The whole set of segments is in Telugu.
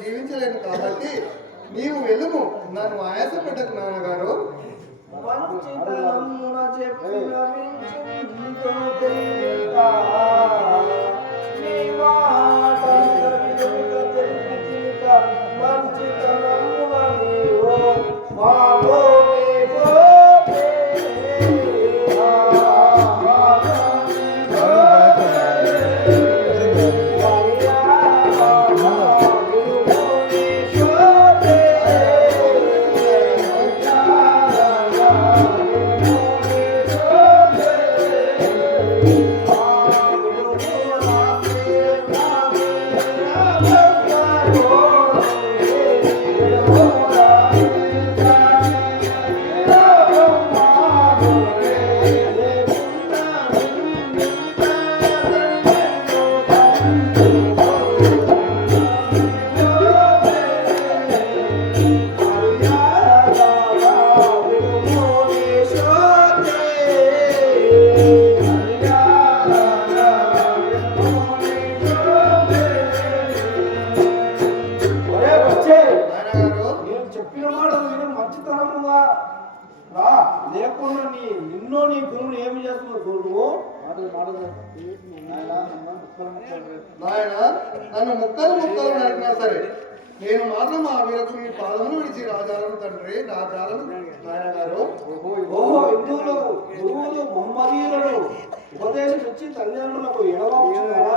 జీవించలేను కాబట్టి నీవు వెలుము, నన్ను ఆయాసపెట్టకు నాన్నగారు. లేకుండా నిన్నో నీ గురువుని ఏమి చేస్తున్నా చూడు. నాయన నన్ను ముక్కలు ముక్కలు నడిపినా సరే నేను మాత్రం ఆ వీరకు మీ పాదములు విడిచి రాజాలను తండ్రి, రాజాలను నాయన గారు. ఓహో హిందువులు గురువులు మహమ్మదీయులు ఉపదేశం ఇచ్చి తల్లిదండ్రులకు ఎడవాల్సిందా?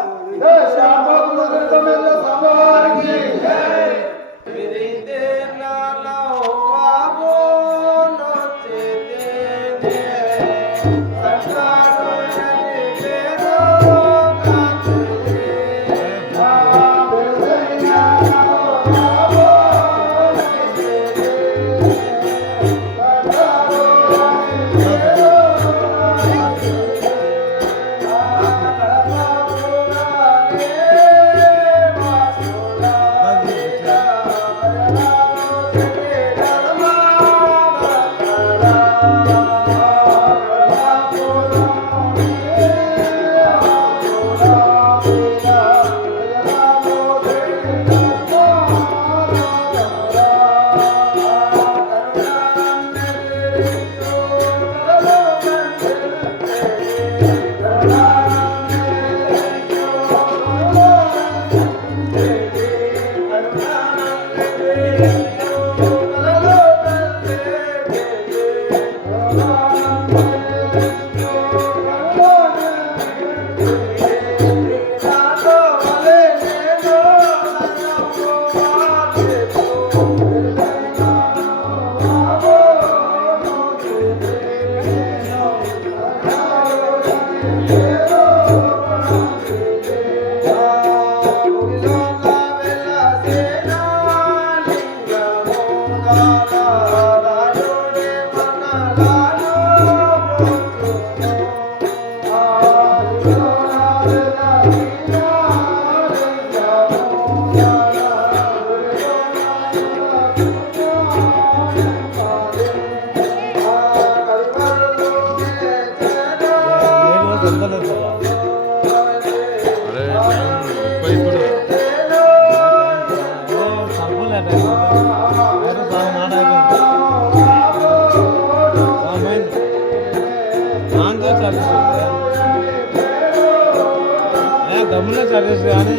దమ్ములో సర్వీస్ కానీ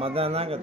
मजा ना कर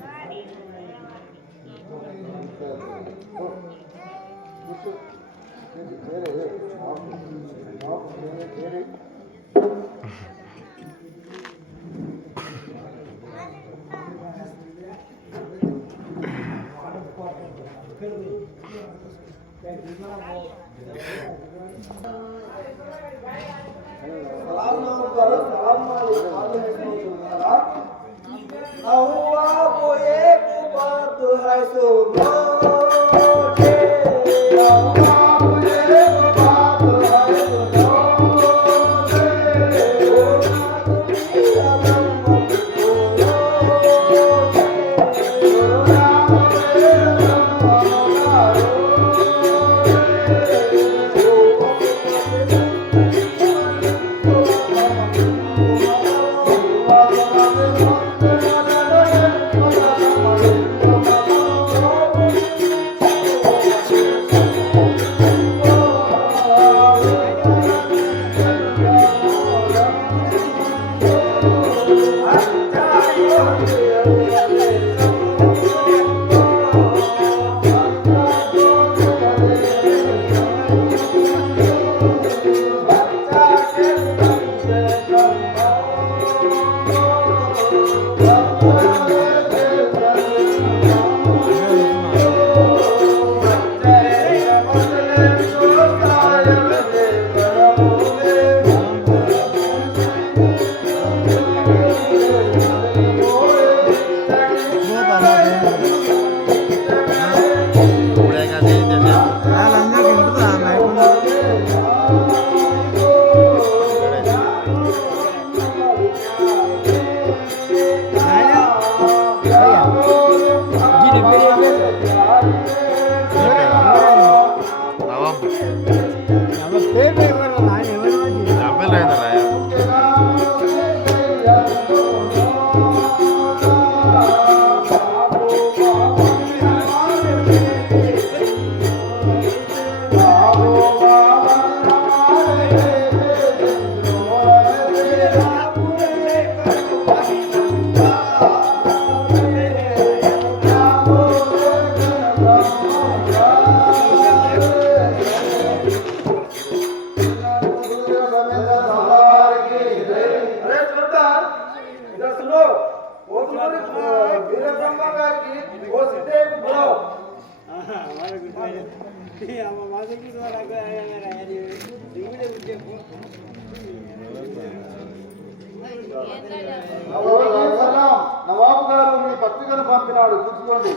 డబ్బులు రైతురా నవాబు గారు మీ పత్రికను పంపినాడు చూసుకోండి.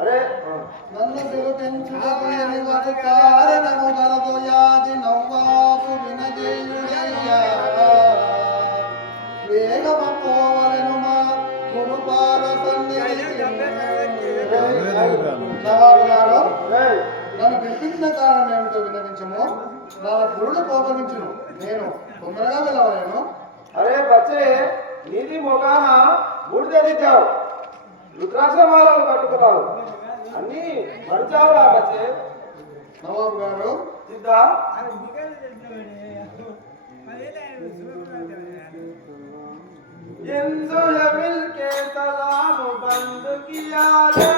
అరే నన్ను పిలుపించుటకు వకు కారణము గలదు యాది నవ్వాపు వినజేయుడయ్యా వేగమపోవలెను మా గురుపాల సన్నిధికి. నవాబు గారు నన్ను పిలిపించిన కారణం ఏమిటో విన్నవించము. నా గురుడు కోపగించును, నేను తొందరగా వెళ్ళవలేను. అరే బచ్చే, నీది మొగాన బూడిదెత్తావు, రుద్రాక్షమాలను కట్టుకున్నావు, అన్ని మరిచావురా బచ్చే. నవాబు గారు సిద్ధా ఎందు మిల్ కే సలాము బంద్ కియా రే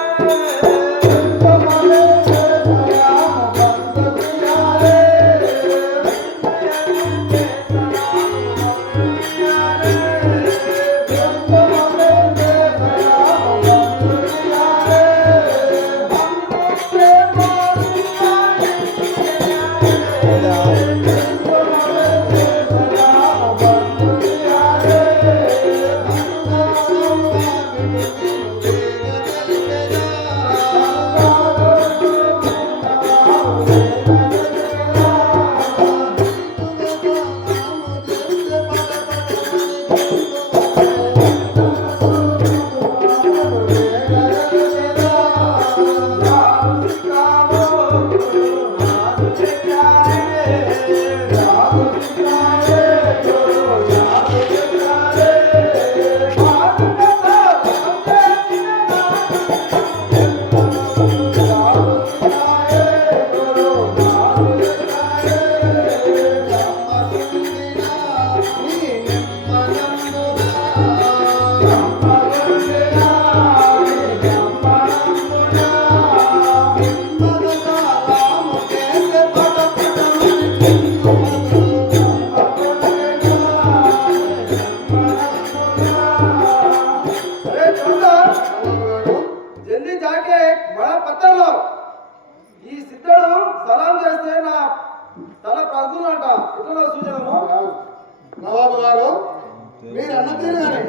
ఈ సిద్ధుడు సలాం చేస్తే నా తల పగులంట. ఇట్లా సూచనము. నవాబు గారు మీరు అన్న తీరుగానే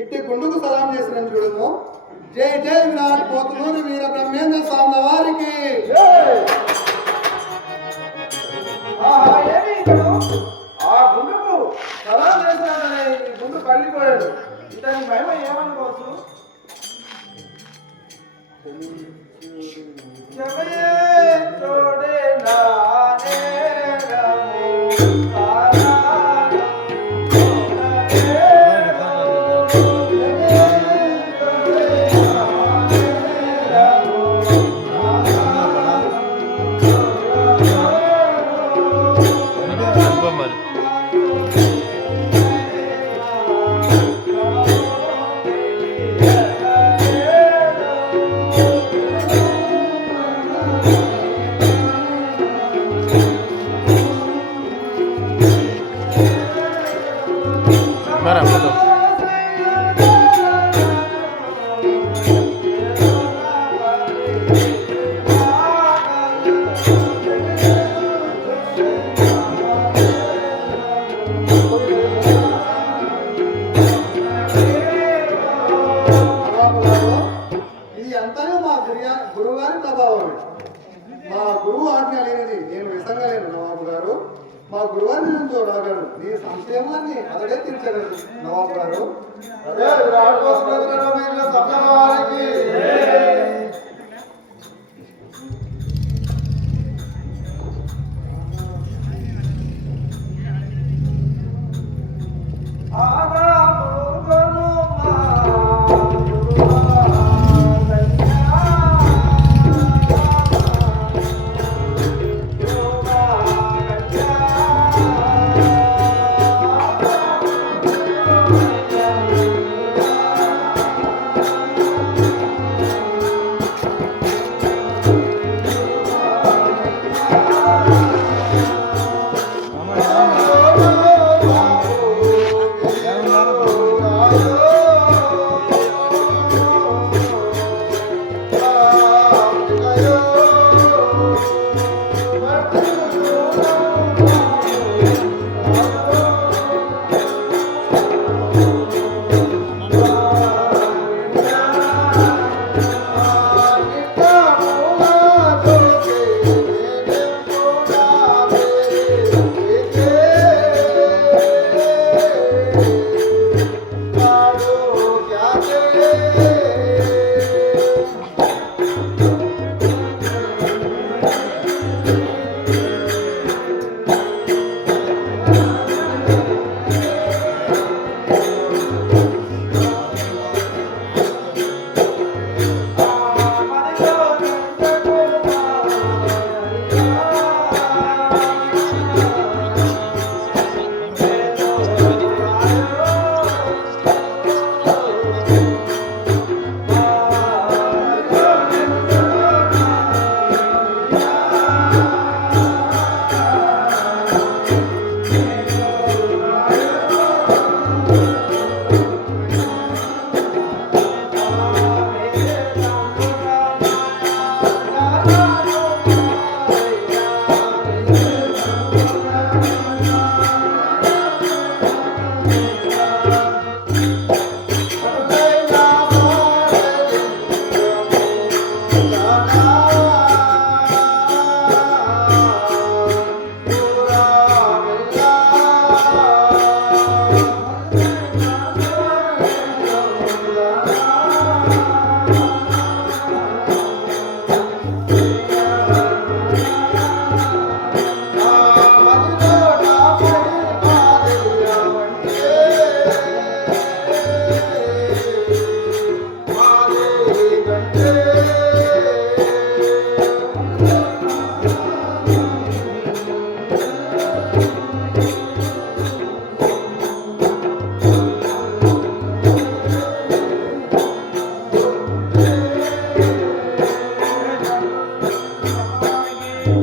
ఇట్టి గుండుకు సలాం చేసిన చూడము. జై జై విరాట్ పోతులూరి వీర బ్రహ్మేంద్ర స్వామి వారికి. ఆ గుండుకు సలాం చేసినాడనే ఈ గుండు పగిలిపోయాడు. ఇతని మహిమ ఏమనుకోవచ్చు. చూడే నానే గురువుగారి ప్రభావమే. మా గురువు ఆజ్ఞ లేనిది నేను విసంగలేను నవాబు గారు. మా గురువారి నుంచో రాగలడు, నీ సంశయమాన్ని అతడే తీర్చగలడు నవాబు గారు.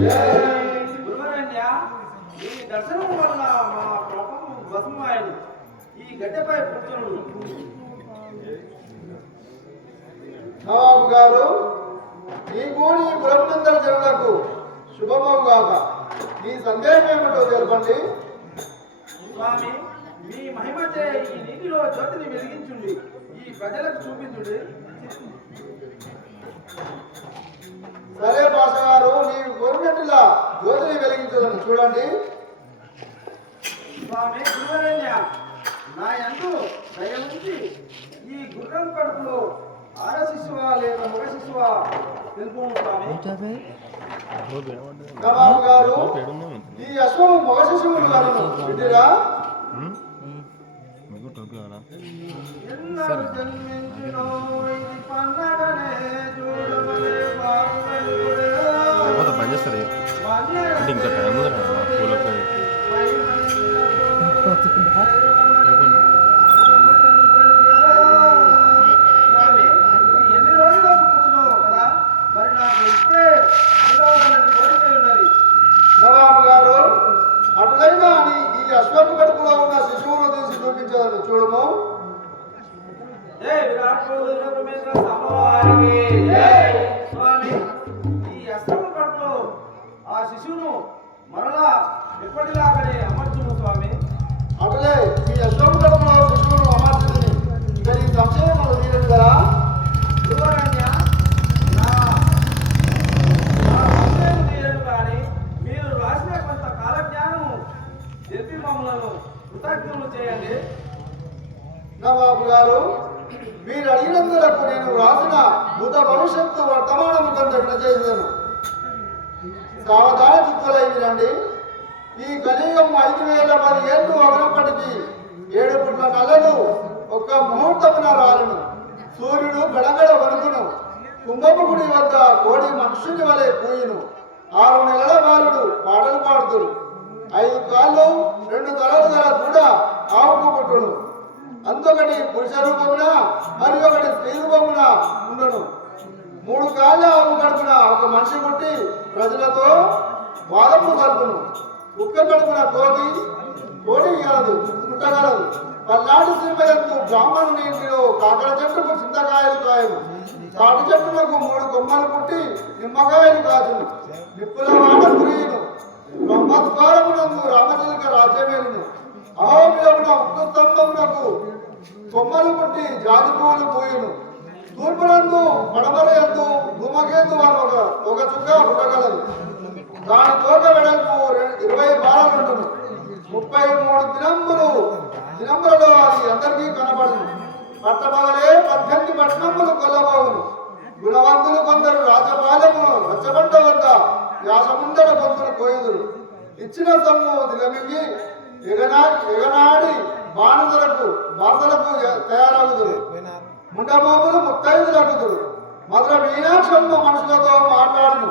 గురువరేణ్య, ఈ దర్శనం వలన మా పాపం భస్మమాయను. ఈ గడ్డపై కూర్చున్నాడు. నవాబు గారు, ఈ గూడి పురమందర జనులకు శుభమవు గాక. మీ సందేహం ఏమిటో తెలపండి. స్వామి, మీ మహిమచే ఈ నీటిలో జ్యోతిని వెలిగించుండి ఈ ప్రజలకు చూపించుడి. సరే భాష గారు, నీవు కోరినట్టులా జ్యోతిని వెలిగించదని చూడండి. స్వామి గురువరేణ్య, నా యందు దయ ఉంచి ఈ గుర్రం కడుపులో ఆడ శిశువా లేక మగ శిశువా తెలుపు స్వామి. నవాబు గారు, ఈ అశ్వము మగ శిశువులు గాను వింటిరా? ఎన్నడు జన్మించినో ఇది పండగనే చూడవలే బాగుపడుడే. పని చేస్తారు అంటే ఇంకా టైం ఉంది పూలపై స్వామి, ఎన్ని రోజులకు కూర్చున్నావు కదా, మరి నాకు ఇప్పుడే చూడవాలని కోరిక ఉన్నది. నవాబు గారు, అటులైనా అని ఈ అశ్వపు కడుపులో ఉన్న శిశువును తీసి చూపించదని చూడము. జై విరాట్ కోహ్లీ పరమేశ్వర స్వామివారికి జై. స్వామి, ఈ అశ్వము కడుపులో ఆ శిశువును మరలా ఎప్పటిలాగానే అమర్చును స్వామి. అటులే ఈ అశ్వపు కడుపులో శిశువును అమర్చింది. ఇక నీ సంశయం మనకు తీరదు కదా. గురువరేణ్య, నా సంశయం తీరదు కానీ మీరు రాసిన కొంత కాలజ్ఞానము తెలిపి మమ్మలను కృతజ్ఞులు చేయండి. నవాబు గారు, మీరు అడిగినందులకు నేను వ్రాసిన భూత భవిష్యత్తు వర్తమానము కొంత విడచేసాను. సావధాన చిత్తులై వినండి. ఈ కలియుగం 5010 ఏళ్ళు అగనప్పటికీ 7 పుట్ల నల్లలు ఒక్క ముహూర్తమున రాలను. సూర్యుడు గడగడ వణుకును. కుంభపు గుడి వద్ద కోడి మనుషుని వలె కూయును. 6 నెలల బాలుడు పాటలు పాడుతుడు. 5 కాళ్ళు 2 తలలు గల దూడ ఆవుకు పుట్టును. అందొకటి పురుష రూపమున మరి ఒకటి స్త్రీ రూపమున ఉండును. 3 కాళ్ళ ఆవు కడుపున ఒక మనిషి పుట్టి ప్రజలతో వాదము కలుపును. కుక్క కడుపున కోడి గలదు, పుట్టగలదు. పల్నాడు శ్రీమయంతు బ్రాహ్మణుని ఇంటిలో కాకర చెట్టుకు చింతకాయలు కాయను. తాటి చెట్టులకు 3 కొమ్మలు పుట్టి నిమ్మకాయలు కాచును. నిప్పుల వాడ కురియును. బ్రహ్మద్వారమునందు రామచిలుక రాజ్యమేలును. అహోబిలమున ఉక్కు స్తంభమునకు కొమ్మలు పుట్టి జాతి పువ్వులు పూయును. తూర్పునందు పడమర యందు ధూమకేతు అని ఒక చుక్క పుట్టగలదు. దాని తోక వెడల్పు 20 బాలలుండును. 33 దినములలో అది అందరికీ కనబడును. పట్టపగలే 18 పట్టణములు కొల్లబోవును. గుణవంతులు కొందరు రాజపాలెము రచ్చబండ వద్ద వ్యాసముందర గొంతులు కోయుదురు. ఇచ్చిన సొమ్ము దిగమింగి ఎగనాడి బాణులకు తయారవుదురు. ముండమోములు ముత్తైదులగుదురు. మధుర మీనాక్షమ్మ మనుషులతో మాట్లాడును.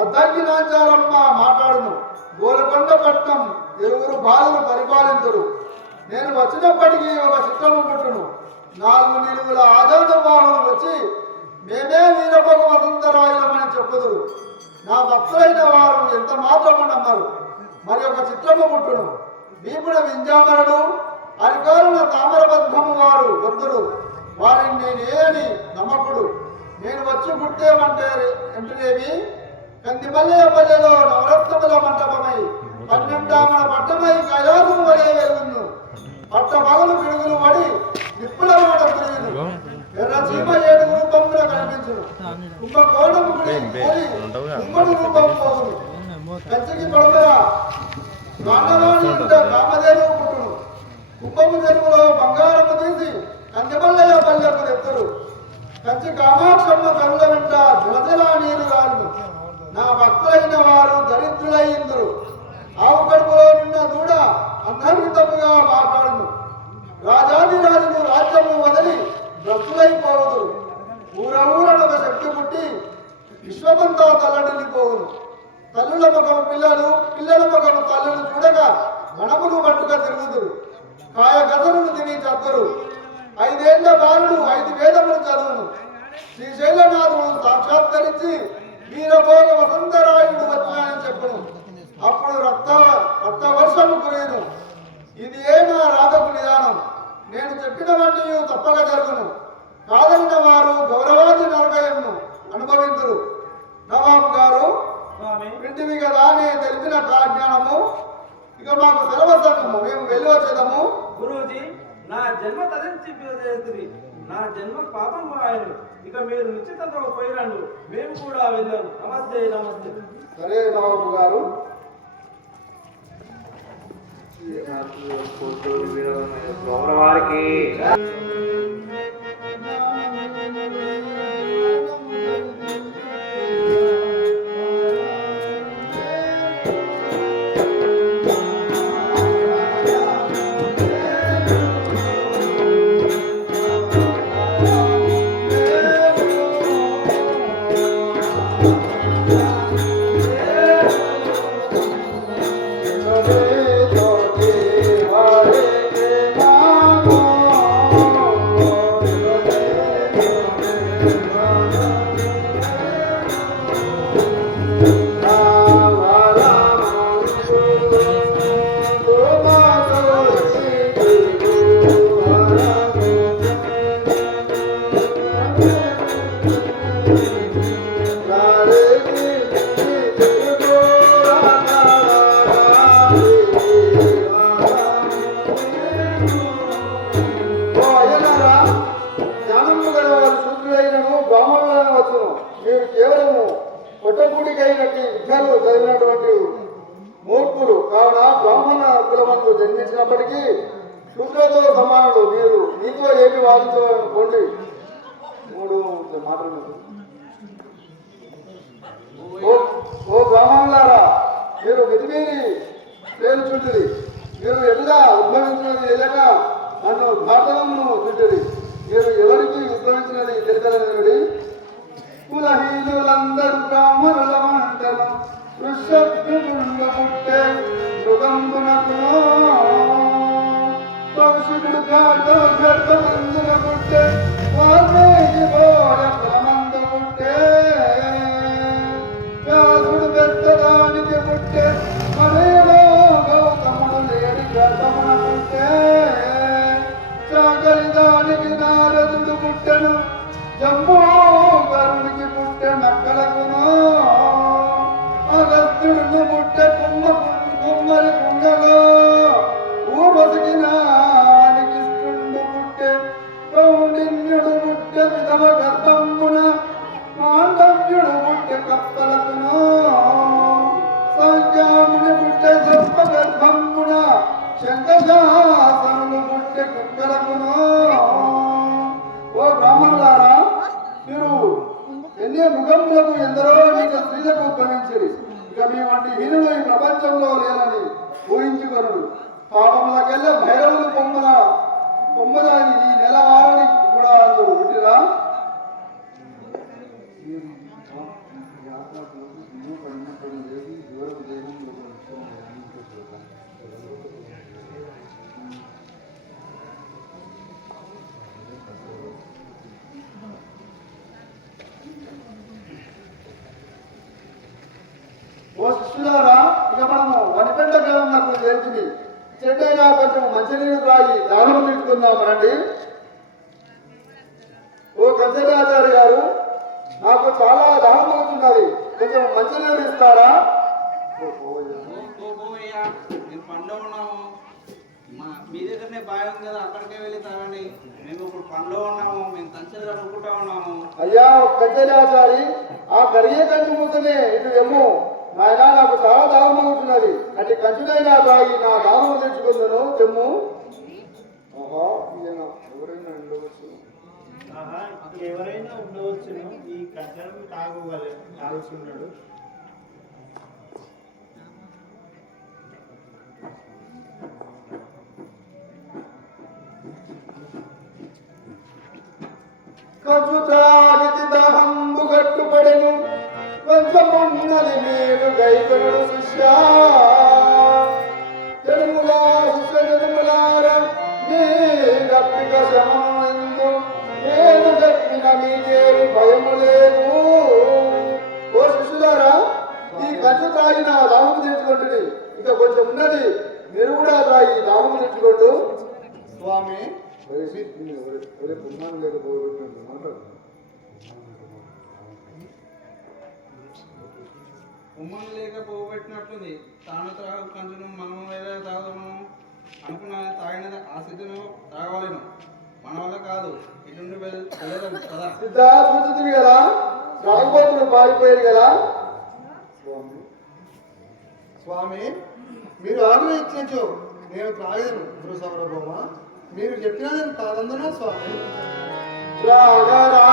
అద్దంకి నాచారమ్మ మాట్లాడును. గోలకొండ పట్నం ఇరువురు బాలులు పరిపాలించుడు. నేను వచ్చినప్పటికీ ఒక చిత్రము పుట్టును. 4 నిలువుల ఆజాద బాహులు వచ్చి మేమే వీరభోగ వసంతరాయులమని చెప్పుదురు. నా భక్తులైన వారు ఎంత మాత్రము నమ్మరు. మరి ఒక చిత్రము పుట్టును. భీముడ వింజామరుడు అరికారుల తామరబద్ధము వారు వంతుడు. వారిని నేనేని నమ్మకుడు. నేను వచ్చి పుట్టేమంటే ఎంటనేవి కందిమల్లె పల్లెలో నవరత్నముల మంటపమై 12 ఆమల పట్టమై కైలాసం వలె వెలుగును. పట్ట పగలు పిడుగులు పడి నిప్పుల వాడ తిరుగును. ఎర్ర చీమ 7 రూపమున కనిపించును. కుంభకోణము కుమ్మడి రూపము పోగును. కంచికి పడమర కామధేను పుట్టును. కుంభము చెరువులో బంగారము తీసి కందిమల్లయ్య పల్లెకు ఎత్తుడు. కంచి కామాక్షమ్మ కరుల వెంట జలజల నీరు రాను. నా భక్తులైన వారు దరిద్రులైందురు. ఆవు కడుపులో నిన్న దూడ అంతర్హితముగా మాట్లాడును. రాజాదిరాజులు రాజ్యము వదిలి భక్తులైపోవుదురు. ఊరూరనొక శక్తి పుట్టి విశ్వమంతా తల్లడిల్లిపోవును. తల్లుల ముఖము పిల్లలు, పిల్లల ముఖము తల్లులు చూడగా గణములు పట్టుగా తిరుగుదురు. కాయ గదరును తిని చద్దరు. 5 ఏళ్ల బాలుడు 5 వేదములు చదువును. శ్రీశైలనాథుడు సాక్షాత్కరించి వీరభోగ వసంతరాయుడు వచ్చిన వింటివి కదా అని తెలిపిన జ్ఞానము. ఇక మాకు సెలవు సంఘము, మేము వెళ్ళి వచ్చేదాము. గురూజీ, నా జన్మ తరించి చేస్తుంది, నా జన్మ పాపం ఆయన. ఇక మీరు నిశ్చితంగా పోయిరండు, మేము కూడా వెళ్ళాము. నమస్తే నమస్తే. సరే నవాబు గారు. వారికి మీరు కేవలము పొట్టకూడికైనటువంటి విద్యలు చదివినటువంటి మూర్ఖులు కావున బ్రాహ్మణ కులమందు జన్మించినప్పటికీ శూద్రులతో సమానుడు. మీరు మీతో ఏమి వాదించనుకోండి. 3 మాటలు. ఓ బ్రాహ్మణులారా, మీరు మితిమీరి పేరుచుంటుంది. మీరు ఎదుగా ఉద్భవించినది ఎదక నన్ను భారతమును చుంటుంది. మీరు ఎవరికి ఉద్భవించినది తెలియదనడి. కులహీనులందరూ బ్రాహ్మణుల మంటను వృషభుండు పుట్టే మృగంబునకు కౌశికుడు కాటో గర్భమందున పుట్టే వాల్మీకి బోధ కులమందు పుట్టే వ్యాసుడు పెద్దదానికి పుట్టే మరేడో గౌతముడు లేడి గర్భమున పుట్టే చాకలిదానికి నారదుడు పుట్టెను జంబోగరునికి పుట్టే నక్కలకును అగస్త్యుడిని పుట్టే కుమ్మరి కుండలో ఊబతికిన వానికిష్టుడు పుట్టే కౌండిన్యుడు పుట్టే విధవ గర్భమున మాండవ్యుడు పుట్టే కప్పలకును సంఖ్యాముని పుట్టే సర్ప గర్భమున శంఖశాసనులు పుట్టే కుక్కలకును. ఓ బ్రాహ్మణులారా, మీరు ఎన్ని ముఖములకు ఎందరో నీకు స్త్రీలకు ఉద్భవించిరి. ఇక మీ వంటి హీనులు ఈ ప్రపంచంలో లేరని ఊహించుకొనుడు. పాపములకెళ్ళే భైరవులు పొమ్మదాని ఈ నెలవారని కూడా అందరూ వింటిరా. ఓ శిష్యులారా, ఇక మనము వనిపెంట గ్రామంలో చేర్చుని చెడ్డైనా కొంచెం మంచినీరు తాగి దాహం పెట్టుకుందాం రండి. ఓ కంచనాచార్య గారు, నాకు చాలా దాహం అవుతున్నది, కొంచెం మంచినీరు ఇస్తారా? మేము పనిలో ఉన్నాము, మీ దగ్గరనే బాగా ఉంది కదా, అక్కడికే వెళ్ళి తాగండి. మేము ఇప్పుడు పనిలో ఉన్నాము, మేము కంచెలు కడుక్కుంటా ఉన్నాము. అయ్యా కంచనాచారి, ఆ కడిగే కంచు మూతనే ఇటు ఎమ్ము. నాయన, నాకు చాలా దాహం అవుతున్నది, అంటే కంచునైనా తాగి నా దాహం తెచ్చుకుందును తెమ్ము. ఎవరైనా ఉండవచ్చు, ఎవరైనా ఉండవచ్చును. ఈ కంచం తాగుతున్నాడు. కంచు త్రాగితి దాహంబు గట్టుపడెను కొంచెమున్నది మీరు గైకరుడు శిష్య. జన్ములా శిష్య జన్ములార మీ గప్పిక శమనందు నేను గప్పిన మీకేమి భయము లేదు. ఓ శిష్యులారా, ఈ కంచు త్రాగి నా దాహము తెచ్చుకుంటుంది. ఇక కొంచెం ఉన్నది, మీరు కూడా త్రాగి దాహము తెచ్చుకోండు. స్వామి పుణ్యాన్ని లేకపోతే మాట్లాడు. ఉమ్మని లేక పోగొట్టినట్లుంది. తాను తాగు కంటును మనము ఏదో తాగుదాము అనుకున్న తాగిన ఆ స్థితిని తాగలేను. మన వల్ల కాదు. ఇటు వెళ్ళదాం కదా. సిద్ధ చూస్తుంది కదా, రాకపోతులు పారిపోయారు కదా. స్వామి మీరు ఆజ్ఞ ఇచ్చినచో నేను త్రాగను గురుసౌరభమ. మీరు చెప్పినా నేను కాదందునా స్వామి. రాగరా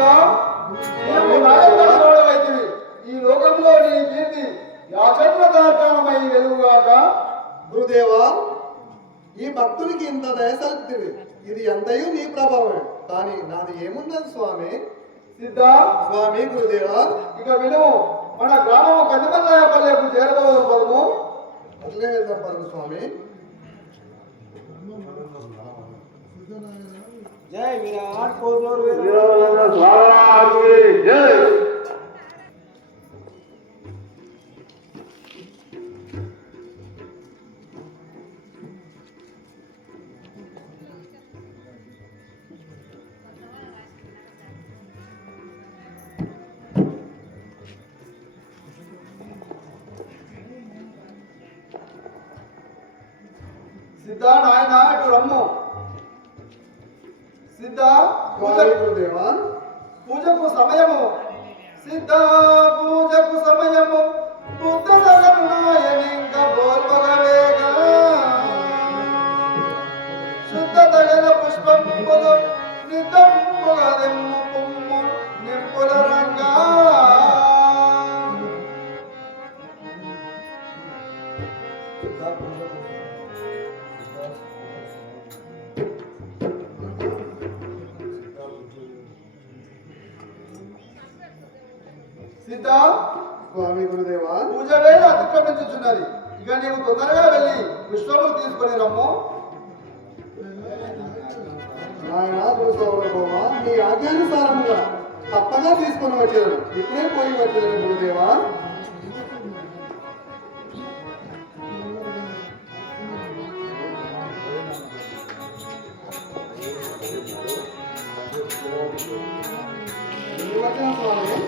సిద్ధ నీవు నాయకుడు గౌరవైతివి. ఈ లోకంలో నీ కీర్తి యాచంద్ర తార్కాణమై వెలుగుగాక. గురుదేవా, ఈ భక్తునికి ఇంత దయసల్పితివి, ఇది ఎంతయు నీ ప్రభావమే. కానీ నాది ఏమున్నది స్వామి? సిద్ధ స్వామి గురుదేవా, ఇక వినుము, మన గ్రామము కందిమల్లాయపల్లెకు చేరబోదు పదము. అట్లే వెళ్దాం పలుకు స్వామి. జై విరాట్ కోహ్లూరు వీరవలంద స్వామివారికి జై. సిద్ధ నాయన ఇటు రమ్ము. సిద్ధ స్వామి గురుదేవా, పూజకు సమయము. సిద్ధ పూజకు సమయము. బుద్ధ సగను నాయనింక బోల్వగవేగా. శుద్ధ తగల పుష్పంబులు నితంబుగ దెమ్ము పుమ్ము నింపుల రంగా. సిద్ధ స్వామి గురుదేవా, పూజ వేళ అతిక్రమించుచున్నది. ఇక నీవు తొందరగా వెళ్ళి పుష్పములు తీసుకొని రమ్ము. నాయన గురు సౌరభమ, నీ ఆజ్ఞానుసారముగా తప్పగా తీసుకొని వచ్చాను. ఇప్పుడే పోయి వచ్చాను గురుదేవా. వచ్చిన స్వామి